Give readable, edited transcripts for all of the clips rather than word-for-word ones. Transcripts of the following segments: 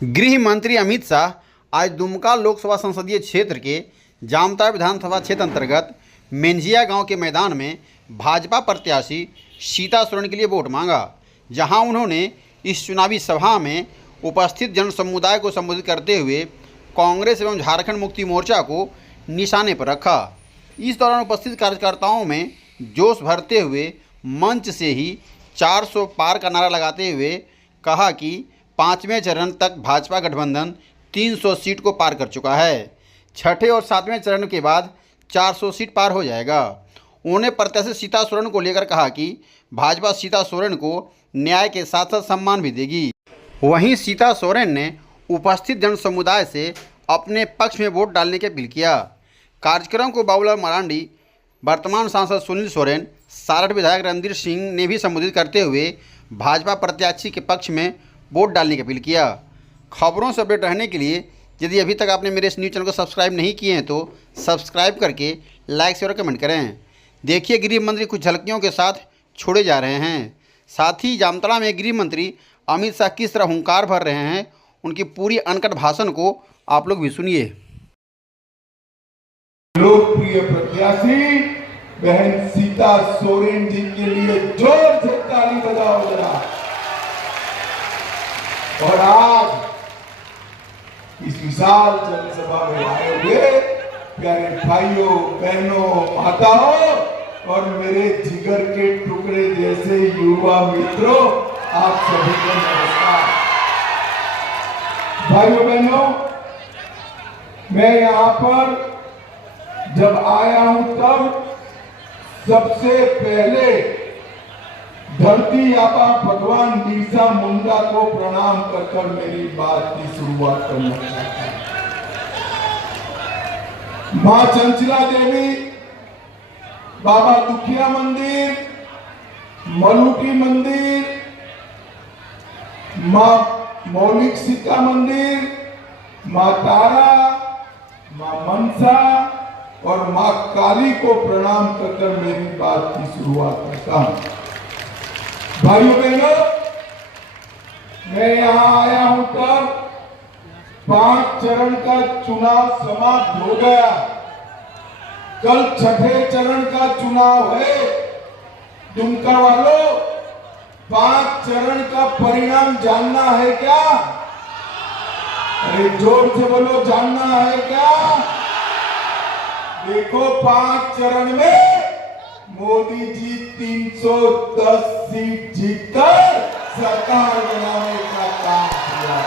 गृह मंत्री अमित शाह आज दुमका लोकसभा संसदीय क्षेत्र के जामताड़ा विधानसभा क्षेत्र अंतर्गत मेंझिया गांव के मैदान में भाजपा प्रत्याशी सीता सोरेन के लिए वोट मांगा, जहां उन्होंने इस चुनावी सभा में उपस्थित जन समुदाय को संबोधित करते हुए कांग्रेस एवं झारखंड मुक्ति मोर्चा को निशाने पर रखा। इस दौरान उपस्थित कार्यकर्ताओं में जोश भरते हुए मंच से ही 400 पार का नारा लगाते हुए कहा कि 5वें चरण तक भाजपा गठबंधन 300 सीट को पार कर चुका है। छठे और 7वें चरण के बाद 400 सीट पार हो जाएगा। उन्होंने प्रत्याशी सीता सोरेन को लेकर कहा कि भाजपा सीता सोरेन को न्याय के साथ साथ सम्मान भी देगी। वहीं सीता सोरेन ने उपस्थित जन समुदाय से अपने पक्ष में वोट डालने की अपील किया। कार्यक्रम को बाबूलाल मरांडी, वर्तमान सांसद सुनील सोरेन, सारठ विधायक रणधीर सिंह ने भी संबोधित करते हुए भाजपा प्रत्याशी के पक्ष में वोट डालने की अपील किया। खबरों से अपडेट रहने के लिए यदि अभी तक आपने मेरे इस न्यूज़ चैनल को सब्सक्राइब नहीं किए हैं तो सब्सक्राइब करके लाइक शेयर और कमेंट करें। देखिए गृह मंत्री कुछ झलकियों के साथ छोड़े जा रहे हैं। साथ ही जामताड़ा में गृह मंत्री अमित शाह किस तरह हुंकार भर रहे हैं, उनकी पूरी अनकट भाषण को आप लोग भी सुनिए। लोकप्रिय प्रत्याशी बहन सीता सोरेन जी के लिए जोर से ताली बजाओ जरा। और आज इस विशाल जनसभा में आए हुए प्यारे भाइयों, बहनों, माताओं और मेरे जिगर के टुकड़े जैसे युवा मित्रों, आप सभी को नमस्कार। भाइयों बहनों, मैं यहाँ पर जब आया हूं तब सबसे पहले धरती आबा भगवान बिरसा मुंडा को प्रणाम कर मेरी बात की शुरुआत करना चाहता हूं। मां चंचला देवी, बाबा दुखिया मंदिर, मलुकी मंदिर, मां मौलिक सीता मंदिर, मां तारा, मां मनसा और मां काली को प्रणाम कर मेरी बात की शुरुआत करता हूं। भाइयों बहनों, मैं यहां आया हूं तब 5 चरण का चुनाव समाप्त हो गया। कल छठे चरण का चुनाव है। दुमका वालों, 5 चरण का परिणाम जानना है क्या? अरे जोर से बोलो, जानना है क्या? देखो, 5 चरण में मोदी जी 310 सीट जीतकर सरकार बनाने का काम किया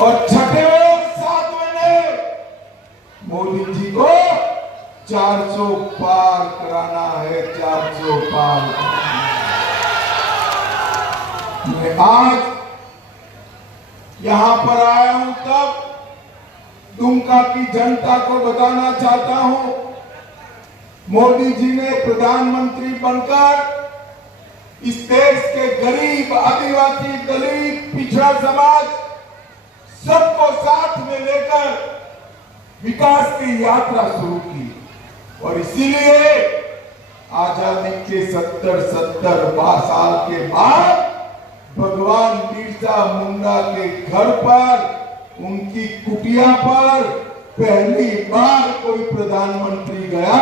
और छठे और 7वें ने मोदी जी को 400 पार कराना है। 400 पार मैं आज यहां पर आया हूं तब दुमका की जनता को बताना चाहता हूं, मोदी जी ने प्रधानमंत्री बनकर इस देश के गरीब, आदिवासी, दलित, पिछड़ा समाज सबको साथ में लेकर विकास की यात्रा शुरू की। और इसीलिए आजादी के 70 साल के बाद भगवान बिरसा मुंडा के घर पर, उनकी कुटिया पर पहली बार कोई प्रधानमंत्री गया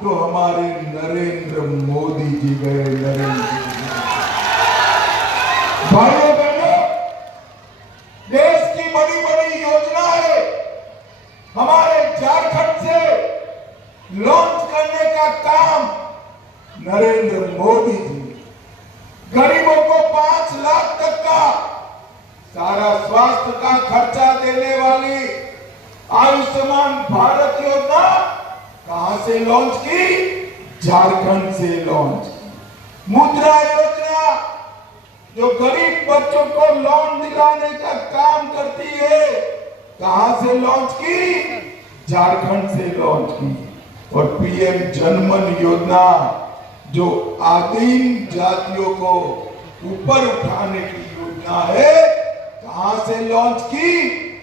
तो हमारे नरेंद्र मोदी जी गए। नरेंद्र भाइयों बहनों, देश की बड़ी बड़ी योजनाएं हमारे झारखंड से लॉन्च करने का काम नरेंद्र मोदी जी। गरीबों को 5 लाख तक का सारा स्वास्थ्य का खर्चा देने वाली आयुष्मान भारत योजना कहां से लॉन्च की? झारखंड से लॉन्च की। मुद्रा योजना जो गरीब बच्चों को लोन दिलाने का काम करती है, कहां से लॉन्च की? झारखंड से लॉन्च की। और पीएम जनमन योजना जो आदिम जातियों को ऊपर उठाने की योजना है, कहां से लॉन्च की?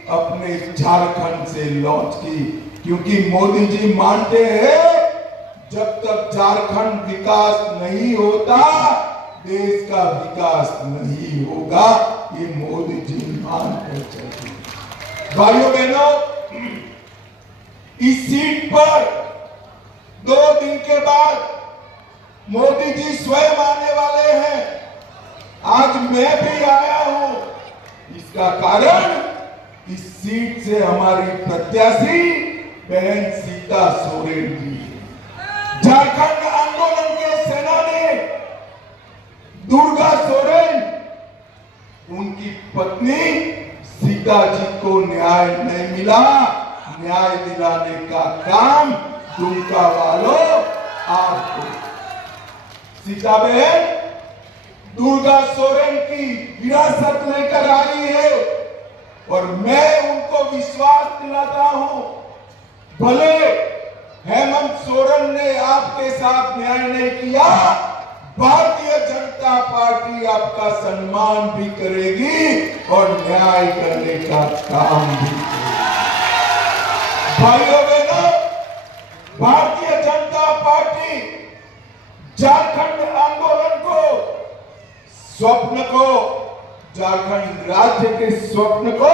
अपने झारखंड से लॉन्च की। क्योंकि मोदी जी मानते हैं जब तक झारखंड विकास नहीं होता, देश का विकास नहीं होगा। ये मोदी जी मान कर चलते हैं। भाइयों बहनों, इस सीट पर 2 दिन के बाद मोदी जी स्वयं आने वाले हैं। आज मैं भी आया हूं, इसका कारण इस सीट से हमारी प्रत्याशी बहन सीता सोरेन जी है। झारखंड आंदोलन के सेनानी दुर्गा सोरेन, उनकी पत्नी सीता जी को न्याय नहीं मिला। न्याय दिलाने का काम दुर्गा वालों आपको। सीता बहन दुर्गा सोरेन की विरासत लेकर आई है और मैं उनको विश्वास दिलाता हूं, भले हेमंत सोरेन ने आपके साथ न्याय नहीं किया, भारतीय जनता पार्टी आपका सम्मान भी करेगी और न्याय करने का काम भी करेगी। भाइयों बहनों, भारतीय जनता पार्टी झारखंड आंदोलन को, स्वप्न को, झारखंड राज्य के स्वप्न को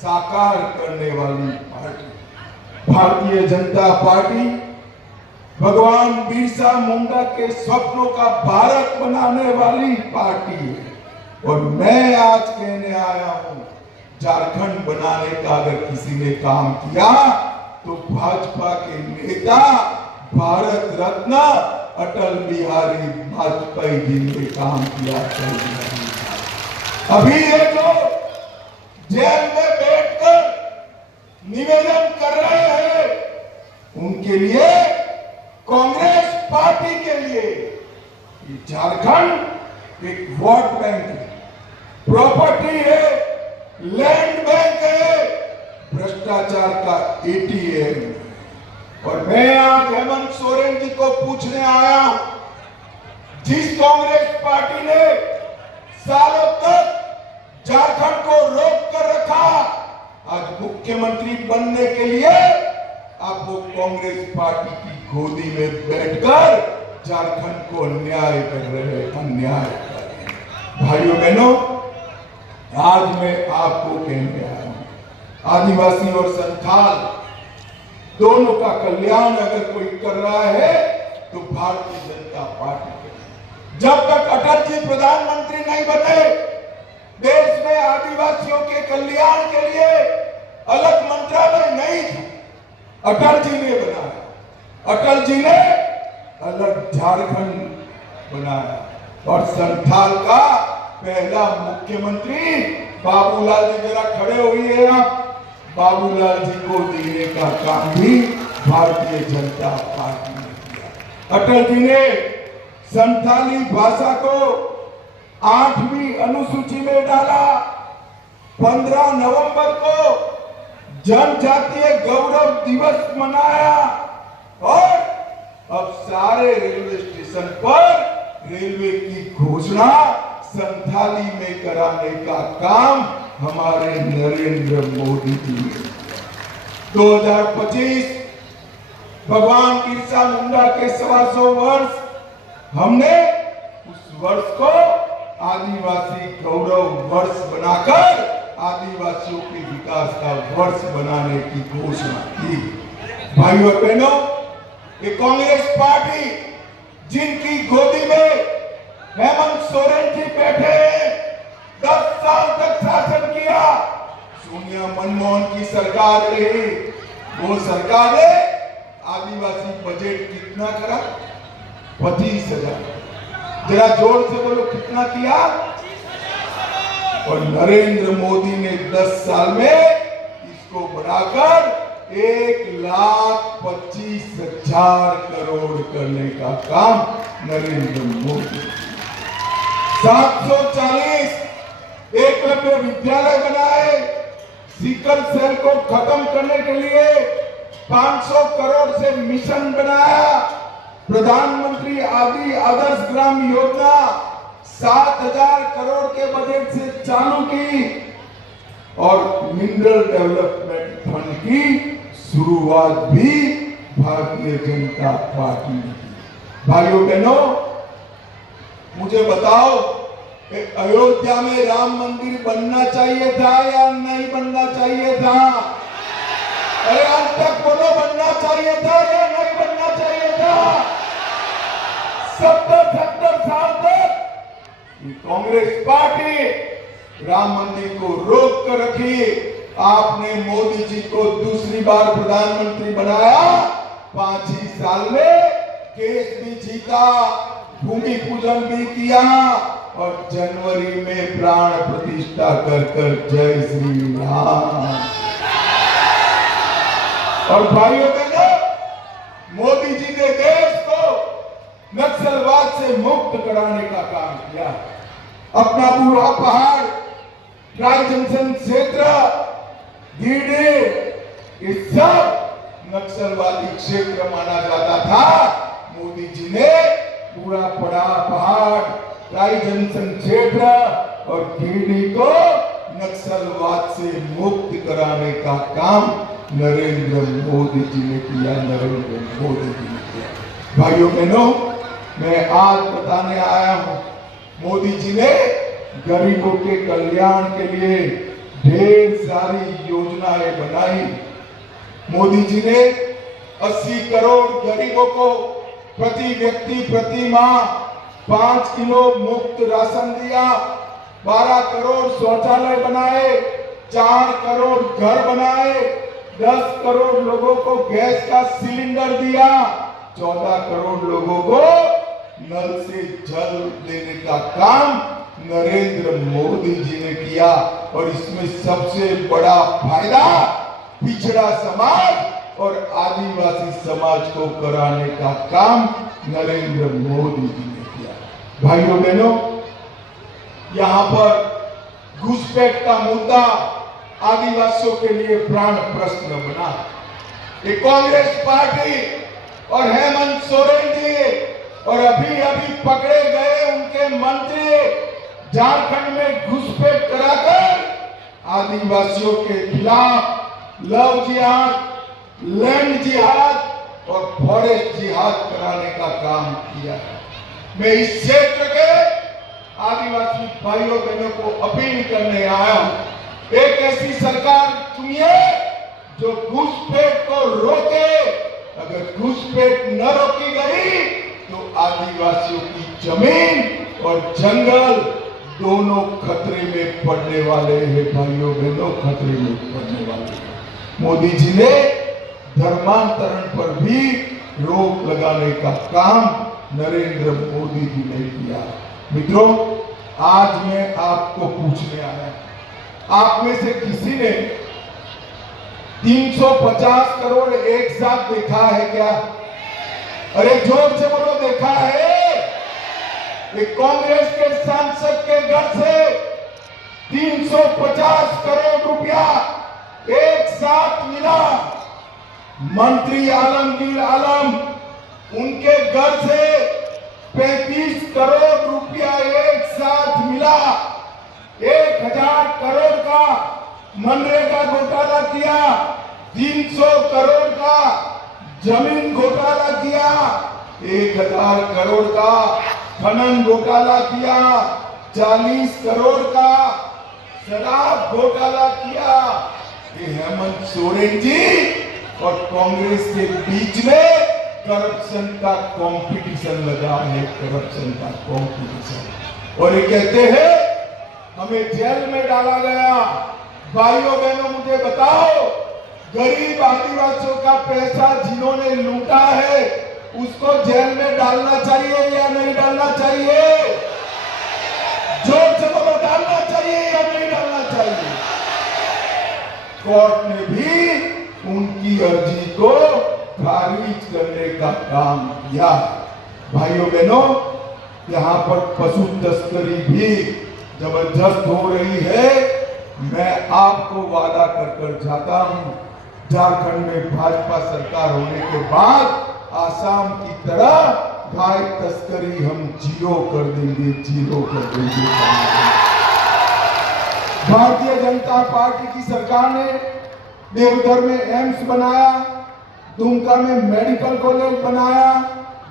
साकार करने वाली पार्टी। भारतीय जनता पार्टी भगवान बिरसा मुंडा के स्वप्नों का भारत बनाने वाली पार्टी है और मैं आज कहने आया हूं, झारखंड बनाने का अगर किसी ने काम किया तो भाजपा के नेता भारत रत्न अटल बिहारी वाजपेयी जी ने काम किया। अभी ये जो जेल में बैठकर निवेदन कर रहे हैं, उनके लिए, कांग्रेस पार्टी के लिए झारखंड एक वोट बैंक है, प्रॉपर्टी है, लैंड बैंक है, भ्रष्टाचार का एटीएम है। और मैं आज हेमंत सोरेन जी को पूछने आया, जिस कांग्रेस पार्टी ने सालों तक झारखंड को रोक कर रखा, आज मुख्यमंत्री बनने के लिए आप वो कांग्रेस पार्टी की गोदी में बैठकर झारखंड को अन्याय कर रहे हैं, अन्याय कर रहे हैं। भाइयों बहनों, आज मैं आपको कहने आया हूं, आदिवासी और संथाल दोनों का कल्याण अगर कोई कर रहा है तो भारतीय जनता पार्टी कर। जब तक अटल जी प्रधानमंत्री नहीं बने, देश में आदिवासियों के कल्याण के लिए अलग मंत्रालय नहीं था, अटल जी ने बनाया। अटल जी ने अलग झारखंड बनाया और संथाल का पहला मुख्यमंत्री बाबूलाल जी, जरा खड़े हुए आप, बाबूलाल जी को देने का काम भी भारतीय जनता पार्टी ने किया। अटल जी ने संथाली भाषा को 8वीं अनुसूची में डाला। 15 नवंबर को जनजातीय गौरव दिवस मनाया और अब सारे रेलवे स्टेशन पर रेलवे की घोषणा संथाली में कराने का काम हमारे नरेंद्र मोदी जी ने। 2025 भगवान बिरसा मुंडा के 125 वर्ष, हमने उस वर्ष को आदिवासी गौरव वर्ष बनाकर आदिवासियों के विकास का वर्ष बनाने की घोषणा की। भाइयों और बहनों, ये कांग्रेस पार्टी जिनकी गोदी में हेमंत सोरेन जी बैठे हैं, 10 साल तक शासन किया, सोनिया मनमोहन की सरकार रही, वो सरकार ने आदिवासी बजट कितना करा? 25,000। जरा जोर से बोलो, कितना किया? और नरेंद्र मोदी ने 10 साल में इसको बढ़ाकर 1,25,000 करोड़ करने का काम नरेंद्र मोदी। 740 एकलव्य विद्यालय बनाए, सिकल सेल को खत्म करने के लिए 500 करोड़ से मिशन बनाया, प्रधानमंत्री आदि आदर्श ग्राम योजना 7,000 करोड़ के बजट से चालू की और मिनरल डेवलपमेंट फंड की शुरुआत भी भारतीय जनता पार्टी ने की। भाइयों बहनों, मुझे बताओ, अयोध्या में राम मंदिर बनना चाहिए था या नहीं बनना चाहिए था? अरे आज तक बोलो, बनना चाहिए था या नहीं बनना चाहिए था? 70-70 साल तक कांग्रेस पार्टी राम मंदिर को रोक कर रखी। आपने मोदी जी को दूसरी बार प्रधानमंत्री बनाया, 5 ही साल में केस भी जीता, भूमि पूजन भी किया और जनवरी में प्राण प्रतिष्ठा कर जय श्री राम। और भाइयों बहनों, मोदी जी ने देश को नक्सलवाद से मुक्त कराने का काम किया। अपना पूरा पहाड़, ट्राई जंक्शन क्षेत्र, गिरिडीह, ये सब नक्सलवादी क्षेत्र माना जाता था। मोदी जी ने पूरा पहाड़, ट्राई जंक्शन क्षेत्र और गिरिडीह को नक्सलवाद से मुक्त कराने का काम नरेंद्र मोदी जी ने किया। नरेंद्र मोदी जी ने किया। भाइयों बहनों, मैं आज बताने आया हूं, मोदी जी ने गरीबों के कल्याण के लिए ढेर सारी योजनाएं बनाई। मोदी जी ने 80 करोड़ गरीबों को प्रति व्यक्ति प्रति माह 5 किलो मुफ्त राशन दिया, 12 करोड़ शौचालय बनाए, 4 करोड़ घर बनाए, 10 करोड़ लोगों को गैस का सिलेंडर दिया, 14 करोड़ लोगों को नल से जल देने का काम नरेंद्र मोदी जी ने किया। और इसमें सबसे बड़ा फायदा पिछड़ा समाज और आदिवासी समाज को कराने का काम नरेंद्र मोदी जी ने किया। भाइयों बहनों, यहां पर घुसपैठ का मुद्दा आदिवासियों के लिए प्राण प्रश्न बना। ये कांग्रेस पार्टी और हेमंत सोरेन जी और अभी पकड़े गए उनके मंत्री झारखंड में घुसपैठ कराकर आदिवासियों के खिलाफ लव जिहाद, लैंड जिहाद और फॉरेस्ट जिहाद कराने का काम किया। मैं इस क्षेत्र के आदिवासी भाइयों बहनों को अपील करने आया हूं, एक ऐसी सरकार चुनिए जो घुसपैठ को रोके। अगर घुसपैठ न रोकी गई तो आदिवासियों की जमीन और जंगल दोनों खतरे में पड़ने वाले हैं। भाइयों बहनों, खतरे में पड़ने वाले हैं। मोदी जी ने धर्मांतरण पर भी रोक लगाने का काम नरेंद्र मोदी जी ने किया। मित्रों, आज मैं आपको पूछने आया, आप में से किसी ने 350 करोड़ एक साथ देखा है क्या? अरे जोर से बोलो, देखा है? ये कांग्रेस के सांसद के घर से 350 करोड़ रुपया एक साथ मिला। मंत्री आलमगीर आलम, उनके घर से 35 करोड़ रुपया एक साथ मिला। 1000 करोड़ का मनरेगा घोटाला किया, 300 करोड़ का जमीन घोटाला किया, 1000 करोड़ का खनन घोटाला किया, 40 करोड़ का शराब घोटाला किया। ये हेमंत सोरेन जी और कांग्रेस के बीच में करप्शन का कंपटीशन लगा है, करप्शन का कंपटीशन। और ये कहते हैं हमें जेल में डाला गया। भाइयों बहनों, मुझे बताओ, गरीब आदिवासियों का पैसा जिन्होंने लूटा है उसको जेल में डालना चाहिए या नहीं डालना चाहिए? जोर से बोलो, डालना चाहिए या नहीं डालना चाहिए? कोर्ट ने भी उनकी अर्जी को खारिज करने का काम किया। भाइयों बहनों, यहाँ पर पशु तस्करी भी जबरदस्त हो रही है। मैं आपको वादा कर जाता हूं, झारखंड में भाजपा सरकार होने के बाद आसाम की तरह गाय तस्करी हम जीरो कर देंगे, जीरो कर देंगे। भारतीय जनता पार्टी की सरकार ने देवघर में एम्स बनाया, दुमका में मेडिकल कॉलेज बनाया,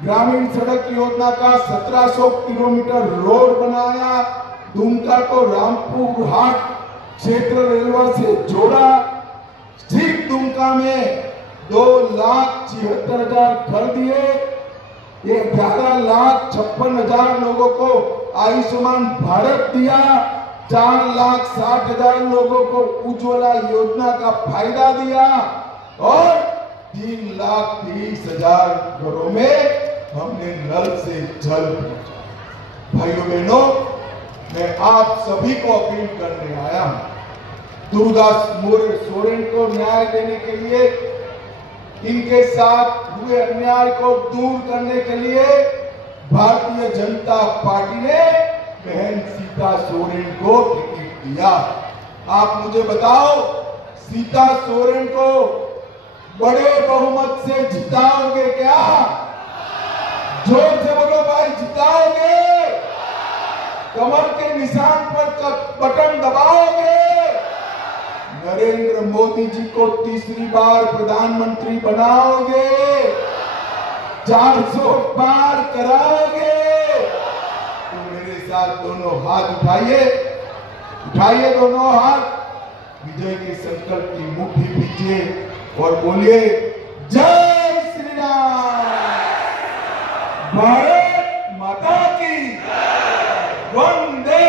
ग्रामीण सड़क योजना का 1700 किलोमीटर रोड बनाया, दुमका को रामपुर हाट क्षेत्र रेलवे से जोड़ा। ठीक दुमका में 2,76,000 घर दिए। ये 11,56,000 लोगों को आयुष्मान भारत दिया। 4,60,000 लोगों को उज्ज्वला योजना का फायदा दिया और 3,30,000 घरों में हमने नल से जल पहुंचाया। भाइयों बहनों, मैं आप सभी को अपील करने आया हूं। दुर्गादास मौर्य सोरेन को न्याय देने के लिए, इनके साथ हुए अन्याय को दूर करने के लिए भारतीय जनता पार्टी ने बहन सीता सोरेन को टिकट दिया। आप मुझे बताओ, सीता सोरेन को बड़े बहुमत से जिताओगे क्या? जोर से बोलो भाई, जिताओगे? कमर के निशान पर बटन दबाओगे? नरेंद्र मोदी जी को तीसरी बार प्रधानमंत्री बनाओगे? 400 पार कराओगे? तो मेरे साथ दोनों हाथ उठाइए, उठाइए दोनों हाथ, विजय के संकल्प की मुट्ठी भीजिए और बोलिए जय श्री राम। भारत माता की वंदे।